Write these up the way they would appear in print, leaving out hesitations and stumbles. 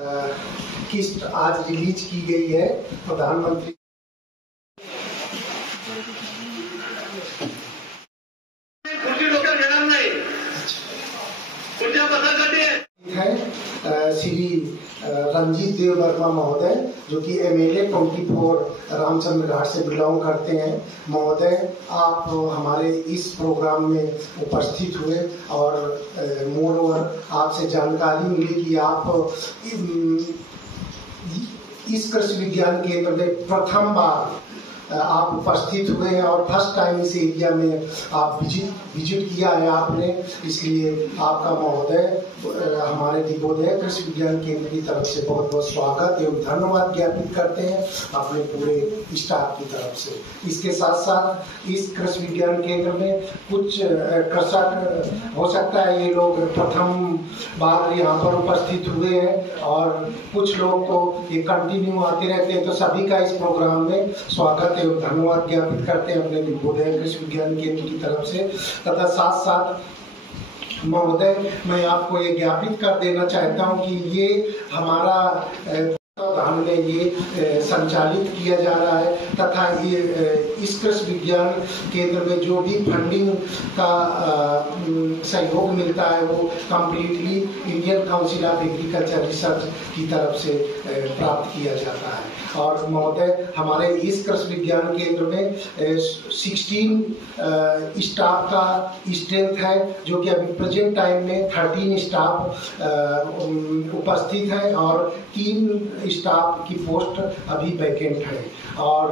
किस्त आज रिलीज की गई है। प्रधानमंत्री है श्री रंजीत देव वर्मा महोदय, जो कि MLA 24 रामचंद्र घाट से बिलोंग करते हैं। महोदय, आप हमारे इस प्रोग्राम में उपस्थित हुए और मोर ओवर आपसे जानकारी मिली कि आप इस कृषि विज्ञान केंद्र में प्रथम बार आप उपस्थित हुए हैं और फर्स्ट टाइम इस एरिया में आप विजिट किया है आपने, इसलिए आपका महोदय हमारे दिग्विजय कृषि विज्ञान केंद्र की तरफ से बहुत बहुत स्वागत एवं धन्यवाद ज्ञापित करते हैं अपने पूरे स्टाफ की तरफ से। इसके साथ साथ इस कृषि विज्ञान केंद्र में कुछ कृषक हो सकता है ये लोग प्रथम बार यहाँ पर उपस्थित हुए हैं और कुछ लोग तो ये कंटिन्यू आते रहते हैं, तो सभी का इस प्रोग्राम में स्वागत एवं धन्यवाद ज्ञापित करते हैं अपने दिग्विजय कृषि विज्ञान केंद्र की तरफ से। तथा साथ साथ महोदय, मैं आपको ये ज्ञापित कर देना चाहता हूँ कि ये हमारा धान में ये संचालित किया जा रहा है तथा ये इस कृषि विज्ञान केंद्र में जो भी फंडिंग का सहयोग मिलता है वो completely Indian council of agriculture research की तरफ से प्राप्त किया जाता है। और महोदय, हमारे इस कृषि विज्ञान केंद्र में 16 स्टाफ का स्ट्रेंथ है, जो कि अभी प्रेजेंट टाइम में 13 स्टाफ उपस्थित है और 3 स्टाफ की पोस्ट अभी वैकेंट है। और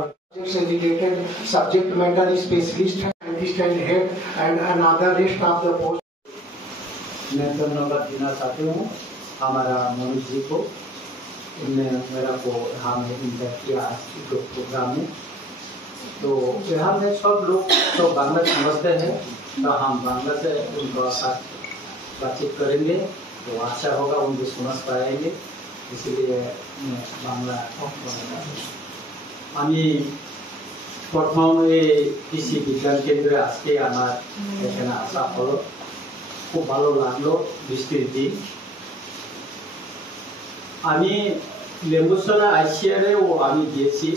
से रिलेटेड सब्जेक्ट मैटर स्पेशलिस्ट है, scientist and head and another rest of the post. मैं धन्यवाद देना चाहती हूँ हमारा मनोज जी को, उन्होंने मेरा को हमें इन्वाइट किया आज के प्रोग्राम में। तो यहाँ में सब लोग तो बांग्ला समझते हैं, तो हम बांग्ला से उनका साथ बातचीत करेंगे, तो अच्छा होगा, उनको समझ पाएंगे, इसलिए मैं बांग्ला আমি প্রথম এই কৃষি বিজ্ঞান কেন্দ্রে আজকে আমার এখানে আসা হলো, খুব ভালো লাগলো। বৃষ্টির দিন আমি লেম্বুসরা আইসিআরেও আমি গিয়েছি,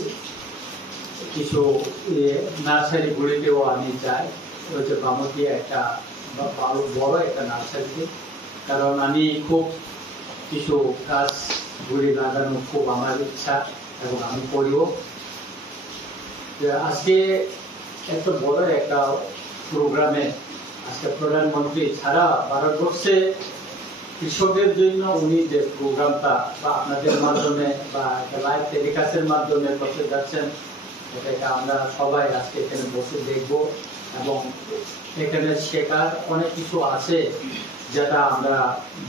কিছু নার্সারিগুলিতেও আমি যাই, ওই যে বামতিয়া একটা বড় একটা নার্সারিতে, কারণ আমি খুব কিছু গাছগুলি লাগানো খুব আমার ইচ্ছা এবং আমি করিও। আজকে এত বড় একটা প্রোগ্রামে আজকে প্রধানমন্ত্রী ছাড়া ভারতবর্ষে কৃষকের জন্য উনি যে প্রোগ্রামটা বা আপনাদের মাধ্যমে বা লাইভ টেলিকাস্টের মাধ্যমে করতে যাচ্ছেন, এটাকে আমরা সবাই আজকে এখানে বসে দেখব এবং এখানে শেখার অনেক কিছু আছে যেটা আমরা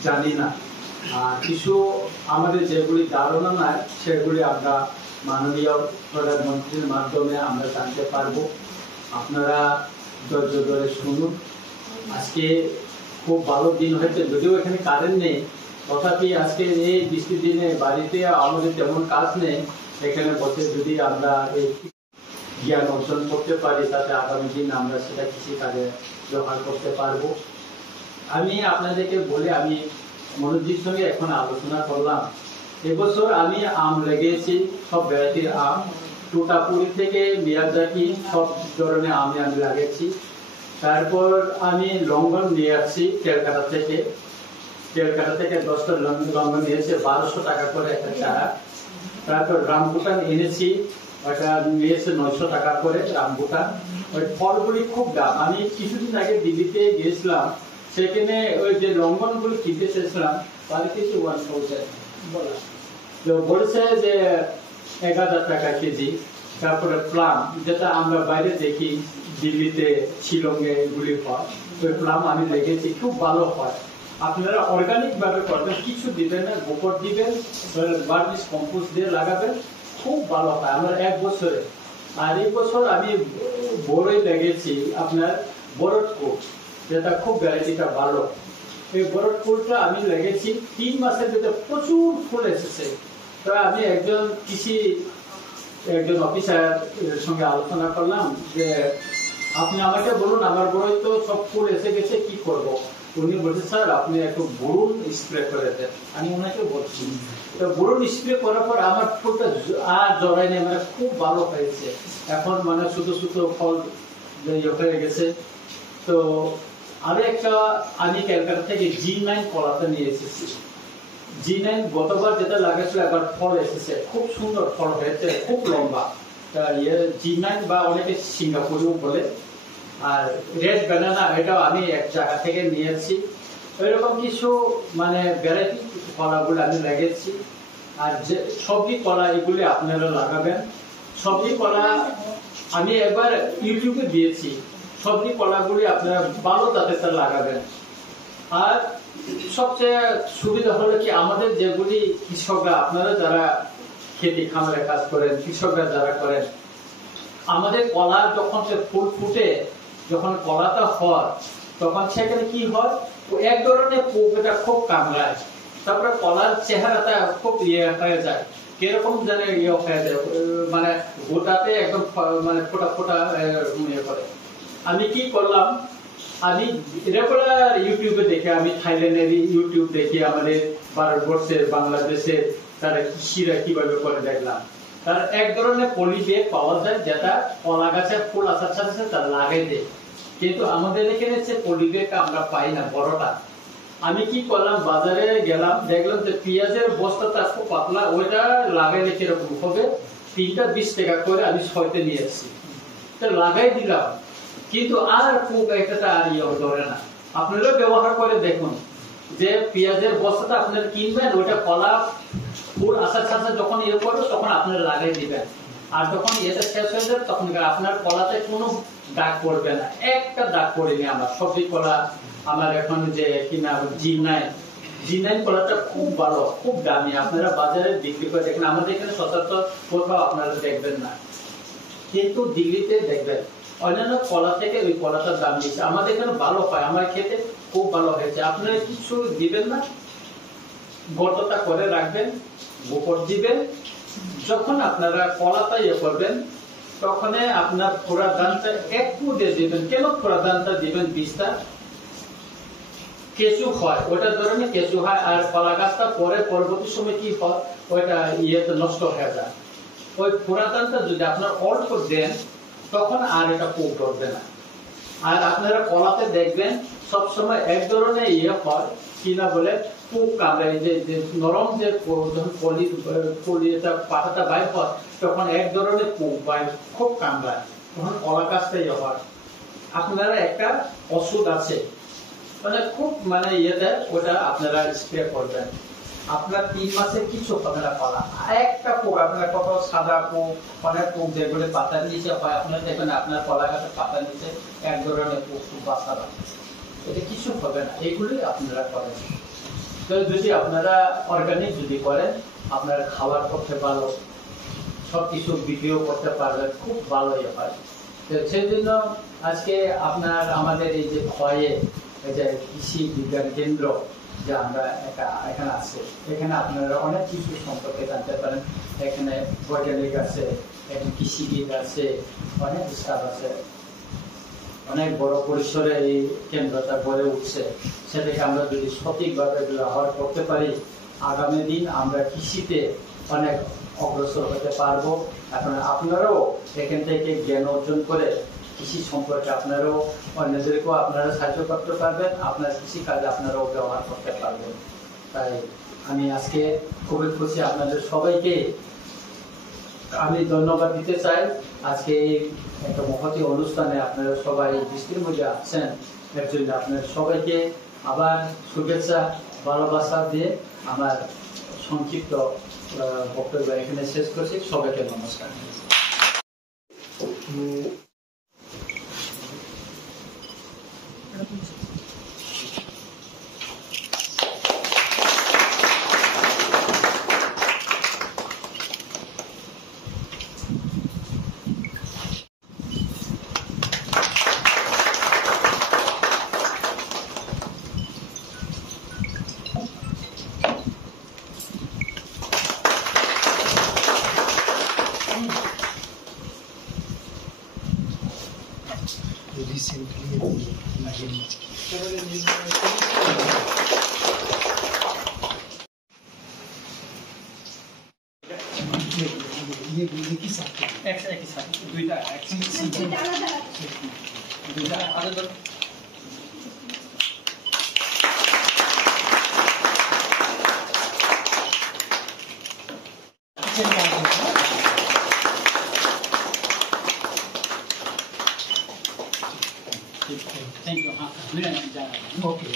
জানি না, আর কিছু আমাদের যেগুলি ধারণা নাই সেগুলি আমরা মাননীয় প্রধানমন্ত্রীর মাধ্যমে আমরা জানতে পারবো। আপনারা ধৈর্য ধরে শুনুন। আজকে খুব ভালো দিন হয়েছে, যদিও এখানে কারেন্ট নেই, তথাপি আজকে এই বৃষ্টির দিনে বাড়িতে আমাদের তেমন কাজ নেই, এখানে বসে যদি আমরা এই জ্ঞান অর্জন করতে পারি, তাতে আগামী দিন আমরা সেটা কৃষিকাজে ব্যবহার করতে পারবো। আমি আপনাদেরকে বলে আমি মনোজির সঙ্গে এখন আলোচনা করলাম। এবছর আমি আম লেগেছি, সব ভ্যারাইটির আম, টোটাপুরি থেকে মিয়াজাকি সব ধরনের আমি লাগিয়েছি। তারপর আমি লঙ্ঘন নিয়ে আসছি ক্যালকাটা থেকে, 10টা লঙ্ঘন নিয়েছে 1200 টাকা করে একটা চারা। তারপর রামবুটান এনেছি, ওটা নিয়েছে 900 টাকা করে রামবুটান। ওই ফলগুলি খুব দাম। আমি কিছুদিন আগে দিল্লিতে গিয়েছিলাম, সেখানে ওই যে লঙ্ঘনগুলি কিনতে চেয়েছিলাম, তাহলে কিছু 1000 বলা, বলেছে যে 1000 টাকা কেজি। তারপরে প্লাম, যেটা আমরা বাইরে দেখি দিল্লিতে শিলংয়ে এগুলি হয়, ওই প্লাম আমি দেখেছি খুব ভালো হয়। আপনারা অর্গানিক ভাবে করবেন, কিছু দিবেন না, গোবর দিবেন, ভার্মিস কম্পোস্ট দিয়ে লাগাবেন, খুব ভালো হয় আমার 1 বছরে। আর এই বছর আমি বড়ই লেগেছি আপনার বরটকুট, যেটা খুব ভ্যারাইটিটা ভালো। এই বরটকুটটা আমি লেগেছি 3 মাসের ভিতরে প্রচুর ফুল এসেছে। তো আমি একজন অফিসার সঙ্গে আলোচনা করলাম যে আপনি আমাকে বলুন, আমার বড়ই তো সব ফুল এসে গেছে, কি করব? উনি বলছে স্যার আপনি একটু বোরন স্প্রে করে দেন। আমি ওনাকে বলছি তো বোরন স্প্রে করার পর আমার ফুলটা আর জড়াই নেই, মানে খুব ভালো হয়েছে। এখন মানে শুধু শুধু ফল হয়ে গেছে। তো আরো একটা আমি ক্যালকাটা থেকে G9 কলাটা নিয়ে এসেছি। G9 গতবার যেটা লাগাইছিল এবার ফল এসেছে, খুব সুন্দর ফল হয়েছে, খুব লম্বা। G9 বা অনেকে সিঙ্গাপুরেও বলে। আর রেড ব্যানানা এটাও আমি এক জায়গা থেকে নিয়েছি। এরকম কিছু মানে ভ্যারাইটি কলাগুলো আমি লাগিয়েছি। আর যে সবজি কলা এগুলি আপনারা লাগাবেন। সবজি কলা আমি একবার ইউটিউবে দিয়েছি, সবজি কলাগুলি আপনারা ভালো জাতের লাগাবেন। আর সবচেয়ে সুবিধা হলো কি আমাদের যেগুলি কৃষকরা, আপনারা যারা খেতে খামারে কাজ করেন, কৃষকরা যারা করেন, আমাদের কলা যখন সে ফুল ফুটে, যখন কলাটা হয় তখন সেখানে কি হয়, এক ধরনের পোক এটা খুব কামড়ায়, তারপরে কলার চেহারাটা খুব হয়ে যায়, কিরকম জানে হয়ে যায়, মানে গোটাতে একদম মানে ফোটা ফোটা করে। আমি কি করলাম, আমি রেগুলার ইউটিউবে দেখে, আমি থাইল্যান্ডের ইউটিউব দেখে আমাদের ভারতবর্ষের বাংলাদেশের তারা কৃষিরা কিভাবে করে দেখলাম। তার এক ধরনের পলি ব্যাগ পাওয়া যায় যেটা কলা গাছের ফুল আসার সাথে সাথে তারা লাগাই দেয়, কিন্তু আমাদের এখানে যে পলি ব্যাগটা আমরা পাই না বড়টা। আমি কি করলাম, বাজারে গেলাম, দেখলাম যে পেঁয়াজের বস্তাটা খুব পাতলা, ওইটা লাগাইলে কিরকম হবে, 3টা 20 টাকা করে আমি 6তে নিয়েছি, তো লাগাই দিলাম, কিন্তু আর পোক একটা আর ধরে না। আপনারা ব্যবহার করে দেখুন যে পেঁয়াজের বস্তাটা আপনারা কিনবেন, ওইটা কলা ফুল আসার সাথে যখন করবে তখন আপনারা লাগাই দিবেন, আর যখন এটা শেষ হয়ে যাবে তখন আপনার কলাতে কোনো দাগ পড়বে না, একটা দাগ পড়েনি আমার সবজি কলা। আমার এখন যে কিনা G9 কলাটা খুব ভালো, খুব দামি, আপনারা বাজারে বিক্রি করে দেখেন, আমাদের এখানে সচরাচর কোথাও আপনারা দেখবেন না, কিন্তু দিল্লিতে দেখবেন অন্যান্য কলা থেকে ওই কলাটার দাম দিচ্ছে। আমাদের এখানে ভালো হয়, আমার খেতে খুব ভালো হয়েছে। আপনারা কিছু দিবেন না, গর্তটা করে রাখবেন, গোবর দিবেন, যখন আপনারা কলাটা করবেন তখন আপনার ফোড়া ধানটা একটু দিয়ে দিবেন। কেন ফোড়া ধানটা দিবেন? বীজটা কেঁচু হয়, ওটা ধরনের কেঁচু হয়, আর কলা গাছটা পরে পরবর্তী সময় কি হয়, ওইটা নষ্ট হয়ে যায়। ওই ফোড়া ধানটা যদি আপনার অল্প দেন তখন আর এটা পোক ধরবে না। আর আপনারা কলাতে দেখবেন সবসময় এক ধরনের হয় কিনা বলে পোক কামড়ায়, যে নরম যে পাতাটা বাইর হয় তখন এক ধরনের পোক বাইর খুব কামড়ায়, তখন কলা গাছটাই হয়। আপনারা একটা ওষুধ আছে মানে খুব মানে ওটা আপনারা স্প্রে করবেন, আপনার 3 মাসে কিছু হবে না কলা। একটা পোক, আপনার কত সাদা পোক, অনেক পোক যেগুলো পাতার নিচে হয়, আপনারা দেখবেন আপনার কলা গাছের পাতার নিচে এক ধরনের পোক খুব বাসা বাঁধে, এটা কিছু হবে না, এগুলি আপনারা করেন। তো যদি আপনারা অর্গানিক যদি করেন, আপনারা খাবার করতে ভালো, সবকিছু বিক্রিও করতে পারবেন, খুব ভালোই হয়। তো সেই জন্য আজকে আপনার আমাদের এই যে ভয়ে এই যে কৃষি বিজ্ঞান কেন্দ্র যে আমরা এখানে আছে, এখানে আপনারা অনেক কিছু সম্পর্কে জানতে পারেন। এখানে বৈজ্ঞানিক আছে, এখানে কৃষিবিদ আছে, অনেক স্টাফ আছে, অনেক বড় পরিসরে এই কেন্দ্রটা গড়ে উঠছে। সেটাকে আমরা যদি সঠিকভাবে ব্যবহার করতে পারি, আগামী দিন আমরা কৃষিতে অনেক অগ্রসর হতে পারবো। এখন আপনারাও এখান থেকে জ্ঞান অর্জন করে কৃষি সম্পর্কে আপনারাও অন্যদেরকেও আপনারা সাহায্য করতে পারবেন, আপনার কৃষি কাজে আপনারাও ব্যবহার করতে পারবেন। তাই আমি আজকে খুবই খুশি, আপনাদের সবাইকে আমি ধন্যবাদ দিতে চাই। আজকে এই একটা মহতী অনুষ্ঠানে আপনারা সবাই বৃষ্টির মধ্যে আসছেন, এর জন্য আপনাদের সবাইকে আবার শুভেচ্ছা ভালোবাসা দিয়ে আমার সংক্ষিপ্ত বক্তব্য এখানে শেষ করছি। সবাইকে নমস্কার। recently ये की साथ एक ही साथ दुईटा दुईटा अलग थैंक यू हाँ ओके